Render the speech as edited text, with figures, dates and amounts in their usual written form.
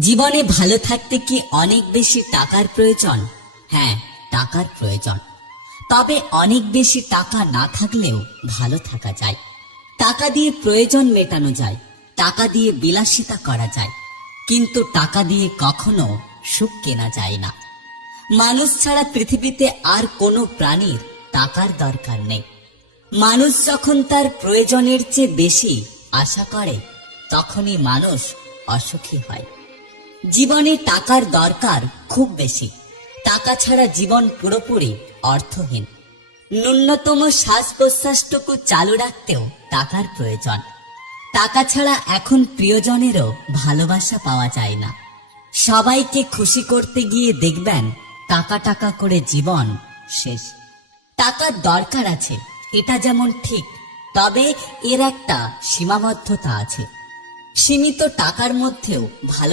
জীবনে ভালো থাকতে কি অনেক বেশি টাকার প্রয়োজন? হ্যাঁ, টাকার প্রয়োজন। তবে অনেক বেশি টাকা না থাকলেও ভালো থাকা যায়। টাকা দিয়ে প্রয়োজন মেটানো যায়, টাকা দিয়ে বিলাসিতা করা যায়, কিন্তু টাকা দিয়ে কখনো সুখ কেনা যায় না। মানুষ ছাড়া পৃথিবীতে আর কোনো প্রাণীর টাকার দরকার নেই। মানুষ যখন তার প্রয়োজনের চেয়ে বেশি আশা করে, তখনই মানুষ অসুখী হয়। জীবনে টাকার দরকার খুব বেশি। টাকা ছাড়া জীবন পুরোপুরি অর্থহীন। ন্যূনতম শ্বাস প্রশ্বাসটুকু চালু রাখতেও টাকার প্রয়োজন। টাকা ছাড়া এখন প্রিয়জনেরও ভালোবাসা পাওয়া যায় না। সবাইকে খুশি করতে গিয়ে দেখবেন টাকা টাকা করে জীবন শেষ। টাকার দরকার আছে, এটা যেমন ঠিক, তবে এর একটা সীমাবদ্ধতা আছে। সীমিত টাকার মধ্যেও ভালো